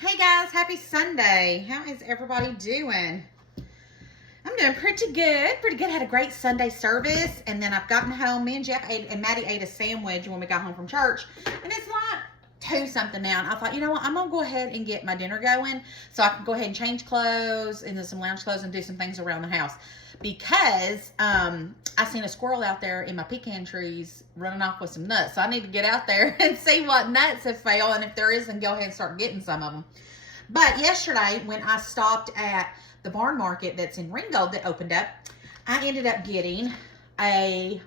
Hey guys, happy Sunday. How is everybody doing? I'm doing pretty good. Had a great Sunday service, and then I've gotten home. Me and Jeff and Maddie ate a sandwich when we got home from church, and it's like 2 something now. And I thought, you know what? I'm gonna go ahead and get my dinner going so I can go ahead and change clothes into some lounge clothes and do some things around the house because I seen a squirrel out there in my pecan trees running off with some nuts. So I need to get out there and see what nuts have failed, and if there is, then go ahead and start getting some of them. But yesterday, when I stopped at the barn market that's in Ringgold that opened up, I ended up getting a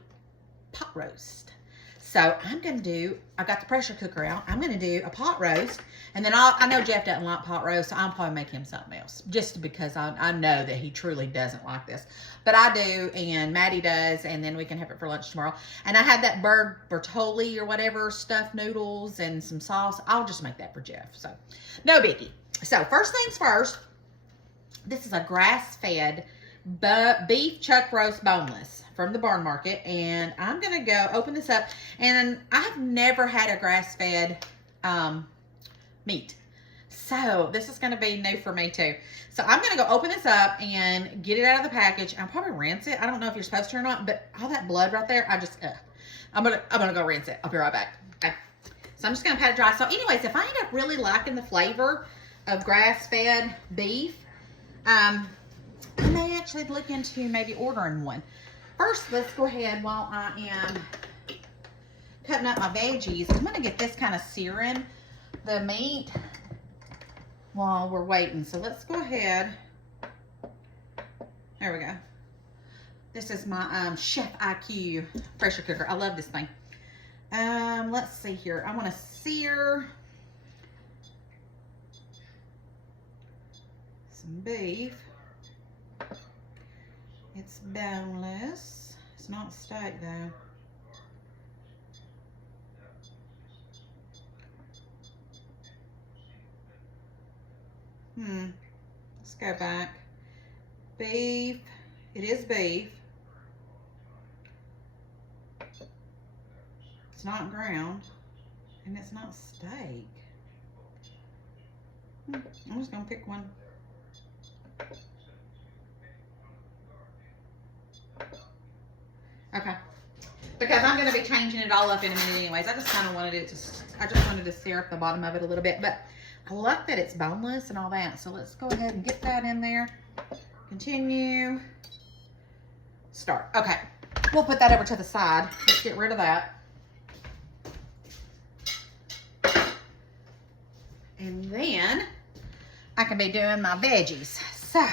pot roast. So I'm going to do, I got the pressure cooker out. I'm going to do a pot roast. And then I know Jeff doesn't like pot roast, so I'll probably make him something else. Just because I know that he truly doesn't like this. But I do, and Maddie does, and then we can have it for lunch tomorrow. And I had that Bertolli or whatever, stuffed noodles and some sauce. I'll just make that for Jeff. So, no biggie. So, first things first, this is a grass-fed beef chuck roast boneless from the barn market, and I'm going to go open this up, and I've never had a grass-fed meat. So, this is going to be new for me, too. So, I'm going to go open this up and get it out of the package. I'll probably rinse it. I don't know if you're supposed to or not, but all that blood right there, I'm going to go rinse it. I'll be right back. Okay. So, I'm just going to pat it dry. So, anyways, if I end up really liking the flavor of grass-fed beef, I may actually look into maybe ordering one. First, let's go ahead while I am cutting up my veggies. I'm going to get this kind of searing the meat while we're waiting. So let's go ahead. There we go. This is my Chef IQ pressure cooker. I love this thing. Let's see here. I want to sear some beef. It's boneless. It's not steak though. Let's go back. Beef. It is beef. It's not ground. And it's not steak. I'm just gonna pick one. Okay, because I'm going to be changing it all up in a minute anyways. I just kind of wanted it to, I just wanted to sear up the bottom of it a little bit, but I like that it's boneless and all that. So let's go ahead and get that in there. Continue. Start. Okay, we'll put that over to the side. Let's get rid of that. And then I can be doing my veggies. So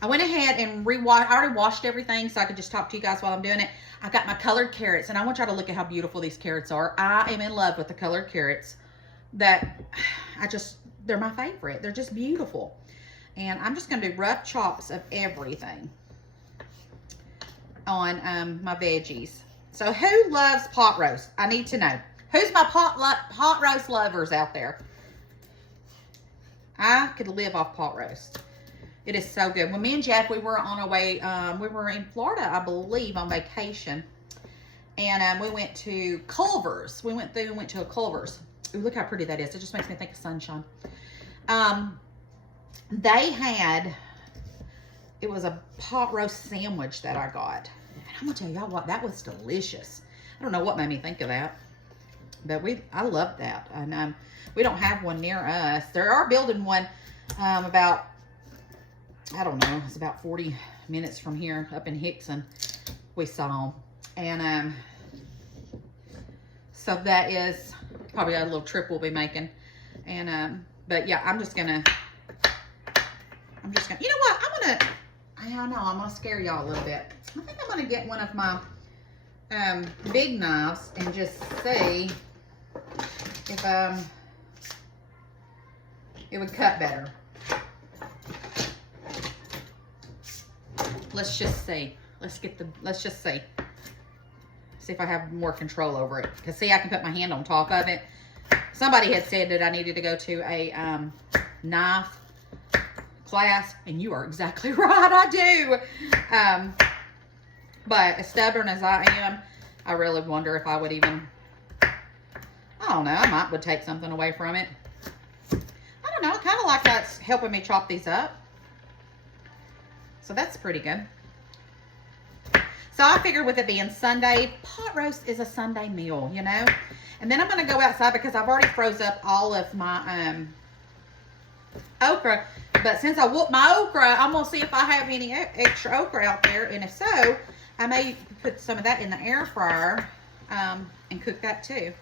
I went ahead and I already washed everything so I could just talk to you guys while I'm doing it. I got my colored carrots, and I want y'all to look at how beautiful these carrots are. I am in love with the colored carrots. They're my favorite. They're just beautiful. And I'm just going to do rough chops of everything on my veggies. So who loves pot roast? I need to know. Who's my pot roast lovers out there? I could live off pot roast. It is so good. When me and Jeff, we were on our way, we were in Florida, I believe, on vacation. And we went to Culver's. We went to a Culver's. Ooh, look how pretty that is. It just makes me think of sunshine. They had, it was a pot roast sandwich that I got. And I'm going to tell y'all what, that was delicious. I don't know what made me think of that. But I love that. And we don't have one near us. They are building one about, I don't know, it's about 40 minutes from here up in Hickson. We saw them. And so that is probably a little trip we'll be making. And but yeah, I'm just gonna, you know what? I know, I'm gonna scare y'all a little bit. I think I'm gonna get one of my big knives and just see if it would cut better. Let's just see. Let's just see. See if I have more control over it. Because see, I can put my hand on top of it. Somebody had said that I needed to go to a knife class. And you are exactly right, I do. But as stubborn as I am, I really wonder if I would even, I don't know, I would take something away from it. I don't know. kind of like that's helping me chop these up. So that's pretty good. So I figured with it being Sunday, pot roast is a Sunday meal, you know. And then I'm going to go outside because I've already froze up all of my okra. But since I whooped my okra, I'm going to see if I have any extra okra out there. And if so, I may put some of that in the air fryer and cook that too.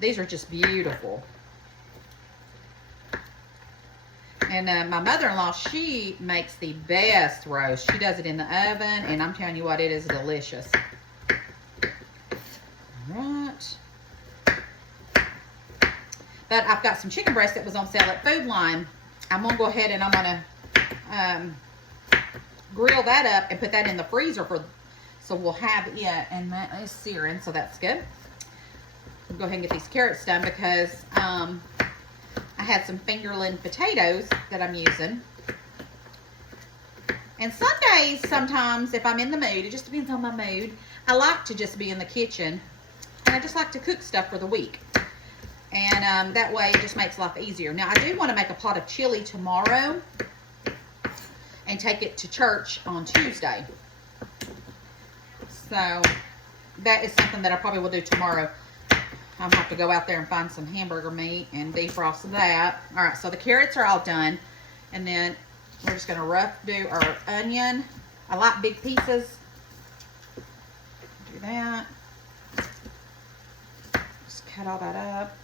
These are just beautiful. And my mother-in-law, she makes the best roast. She does it in the oven, and I'm telling you what, it is delicious. All right. But I've got some chicken breast that was on sale at Food Line. I'm going to go ahead and I'm going to grill that up and put that in the freezer so we'll have it. And that is searing, so that's good. I'll go ahead and get these carrots done because I had some fingerling potatoes that I'm using. And Sundays, sometimes, if I'm in the mood, it just depends on my mood, I like to just be in the kitchen. And I just like to cook stuff for the week. And that way, it just makes life easier. Now, I do want to make a pot of chili tomorrow and take it to church on Tuesday. So, that is something that I probably will do tomorrow. I'll have to go out there and find some hamburger meat and defrost that. All right, so the carrots are all done. And then we're just going to rough do our onion. I like big pieces. Do that. Just cut all that up.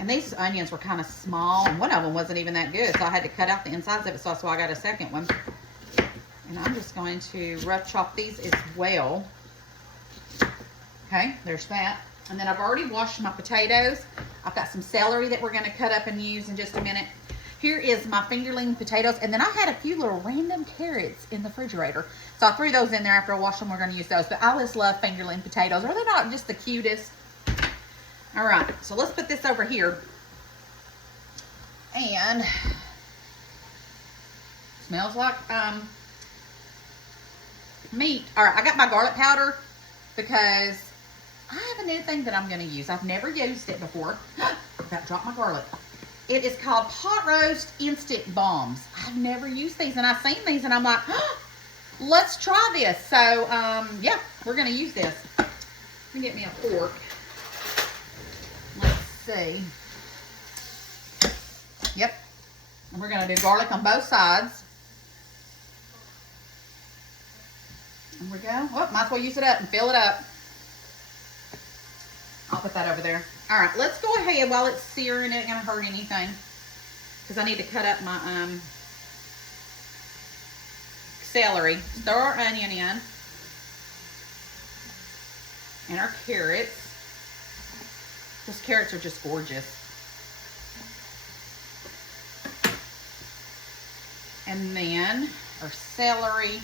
And these onions were kind of small. And one of them wasn't even that good. So I had to cut out the insides of it. So that's why I got a second one. And I'm just going to rough chop these as well. Okay, there's that. And then I've already washed my potatoes. I've got some celery that we're going to cut up and use in just a minute. Here is my fingerling potatoes. And then I had a few little random carrots in the refrigerator. So I threw those in there after I washed them. We're going to use those. But I just love fingerling potatoes. Are they not just the cutest? All right. So let's put this over here. And smells like meat. All right. I got my garlic powder because I have a new thing that I'm going to use. I've never used it before. About to drop my garlic. It is called Pot Roast Instant Bombs. I've never used these, and I've seen these, and I'm like, let's try this. So, yeah, we're going to use this. Let me get me a fork. Let's see. Yep. And we're going to do garlic on both sides. There we go. Oh, might as well use it up and fill it up. I'll put that over there. All right, let's go ahead while it's searing. It ain't gonna hurt anything because I need to cut up my celery. Throw our onion in and our carrots. Those carrots are just gorgeous. And then our celery.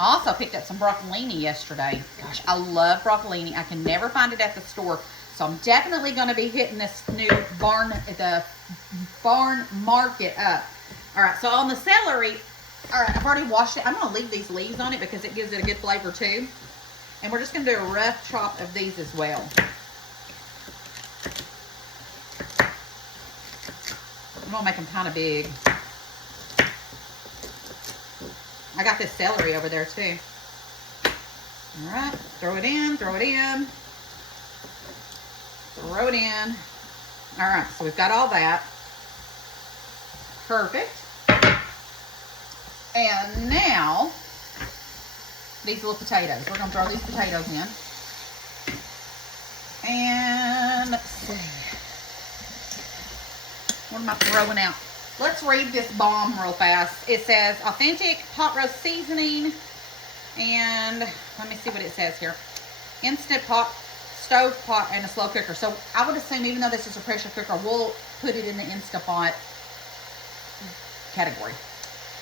I also picked up some broccolini yesterday. Gosh, I love broccolini. I can never find it at the store. So I'm definitely going to be hitting this new the barn market up. All right, so on the celery, all right, I've already washed it. I'm going to leave these leaves on it because it gives it a good flavor too. And we're just going to do a rough chop of these as well. I'm going to make them kind of big. I got this celery over there too. All right, throw it in, throw it in. Throw it in. All right, so we've got all that. Perfect. And now, these little potatoes. We're gonna throw these potatoes in. And let's see. What am I throwing out? Let's read this bomb real fast. It says authentic pot roast seasoning. And let me see what it says here. Instant pot, stove pot, and a slow cooker. So I would assume even though this is a pressure cooker, we'll put it in the Instant Pot category.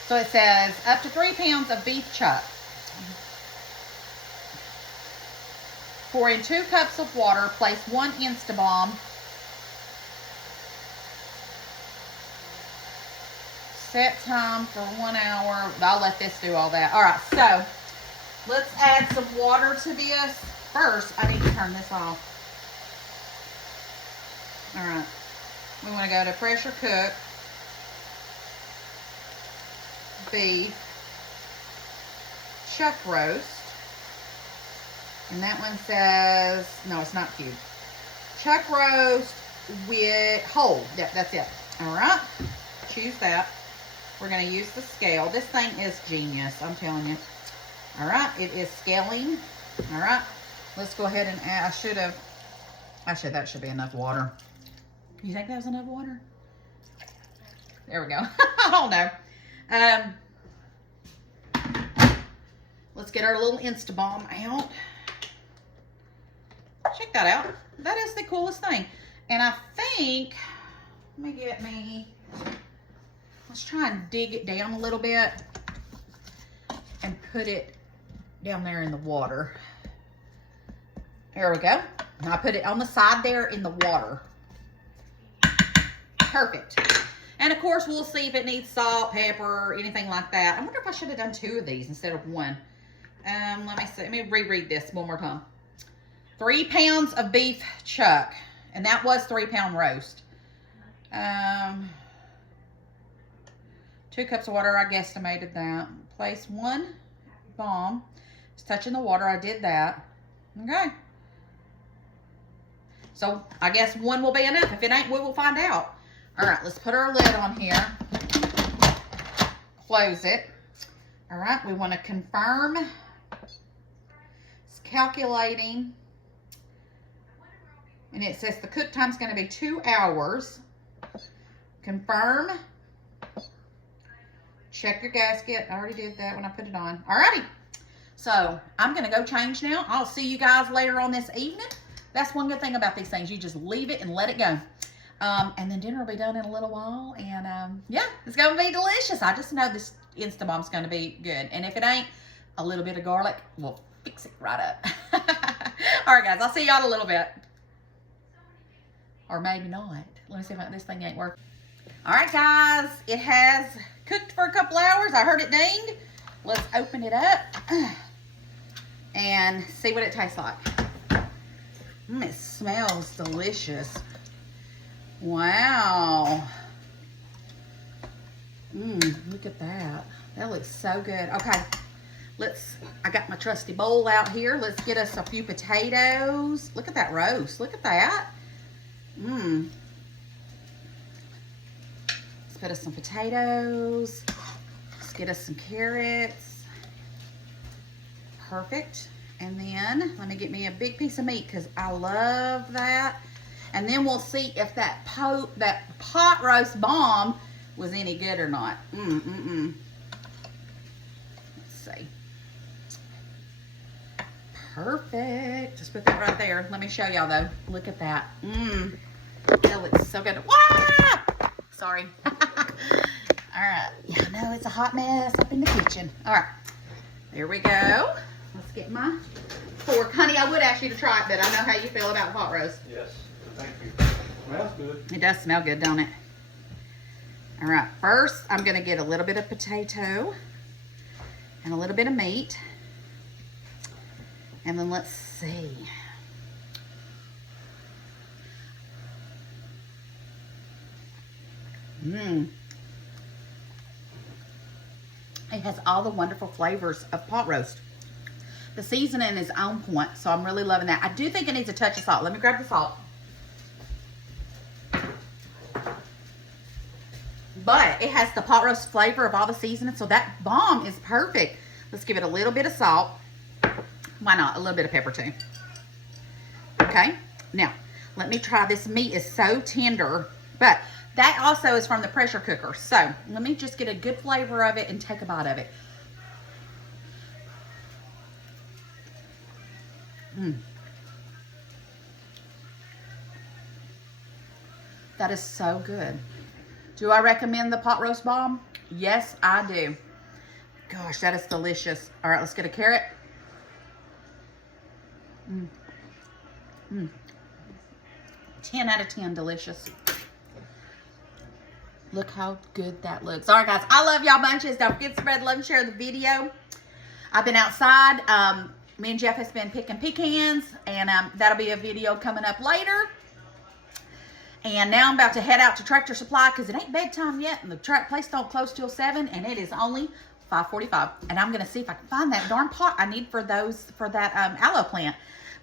So it says up to 3 pounds of beef chuck. Pour in 2 cups of water. Place 1 Instabomb. Set time for 1 hour. I'll let this do all that. All right, so let's add some water to this. first, I need to turn this off. All right. We want to go to pressure cook beef chuck roast. And that one says, no, it's not cube. Chuck roast with whole. Yep, that's it. All right. Choose that. We're going to use the scale. This thing is genius, I'm telling you. All right. It is scaling. All right. Let's go ahead and add. That should be enough water. You think that was enough water? There we go. I don't know. Let's get our little Instabomb out. Check that out. That is the coolest thing. And I think, let's try and dig it down a little bit and put it down there in the water. There we go. Now I put it on the side there in the water. Perfect. And of course, we'll see if it needs salt, pepper, anything like that. I wonder if I should have done 2 of these instead of 1. Let me see. Let me reread this one more time. 3 pounds of beef chuck. And that was 3-pound roast. 2 cups of water. I guesstimated that. Place 1 bomb. It's touching the water. I did that. Okay. So I guess 1 will be enough. If it ain't, we will find out. All right, let's put our lid on here. Close it. All right, we want to confirm. It's calculating. And it says the cook time is going to be 2 hours. Confirm. Check your gasket. I already did that when I put it on. All righty. So I'm going to go change now. I'll see you guys later on this evening. That's one good thing about these things. You just leave it and let it go. And then dinner will be done in a little while. And yeah, it's going to be delicious. I just know this Instabomb's going to be good. And if it ain't, a little bit of garlic will fix it right up. All right, guys. I'll see y'all in a little bit. Or maybe not. Let me see if this thing ain't working. All right, guys. It has cooked for a couple hours. I heard it ding. Let's open it up and see what it tastes like. It smells delicious. Wow. Look at that. That looks so good. Okay, I got my trusty bowl out here. Let's get us a few potatoes. Look at that roast. Look at that. Let's put us some potatoes. Let's get us some carrots. Perfect. And then let me get me a big piece of meat because I love that. And then we'll see if that pot roast bomb was any good or not. Let's see. Perfect. Just put that right there. Let me show y'all though. Look at that. That looks so good. Wah! Sorry. All right. Yeah, I know it's a hot mess up in the kitchen. All right. There we go. Let's get my fork. Honey, I would ask you to try it, but I know how you feel about pot roast. Yes. Thank you. Smells good. It does smell good, don't it? All right, first I'm gonna get a little bit of potato and a little bit of meat. And then let's see. It has all the wonderful flavors of pot roast. The seasoning is on point, so I'm really loving that. I do think it needs a touch of salt. Let me grab the salt. But it has the pot roast flavor of all the seasoning, so that bomb is perfect. Let's give it a little bit of salt. Why not? A little bit of pepper too. Okay. Now, let me try this. Meat is so tender, but that also is from the pressure cooker. So let me just get a good flavor of it and take a bite of it. That is so good. Do I recommend the pot roast bomb? Yes, I do. Gosh, that is delicious. All right, let's get a carrot. 10 out of 10, delicious. Look how good that looks. All right, guys, I love y'all bunches. Don't forget to spread the love and share the video. I've been outside. me and Jeff has been picking pecans, and that'll be a video coming up later. And now I'm about to head out to Tractor Supply because it ain't bedtime yet, and the place don't close till 7, and it is only 5:45. And I'm gonna see if I can find that darn pot I need for that aloe plant.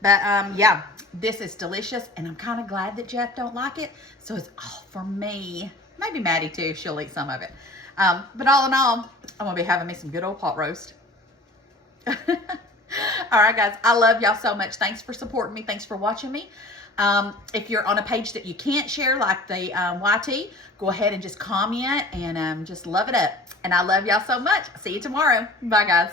But yeah, this is delicious, and I'm kind of glad that Jeff don't like it, so it's all for me. Maybe Maddie too, she'll eat some of it. But all in all, I'm gonna be having me some good old pot roast. All right, guys, I love y'all so much. Thanks for supporting me. Thanks for watching me. If you're on a page that you can't share, like the YT, go ahead and just comment and just love it up. And I love y'all so much. See you tomorrow. Bye, guys.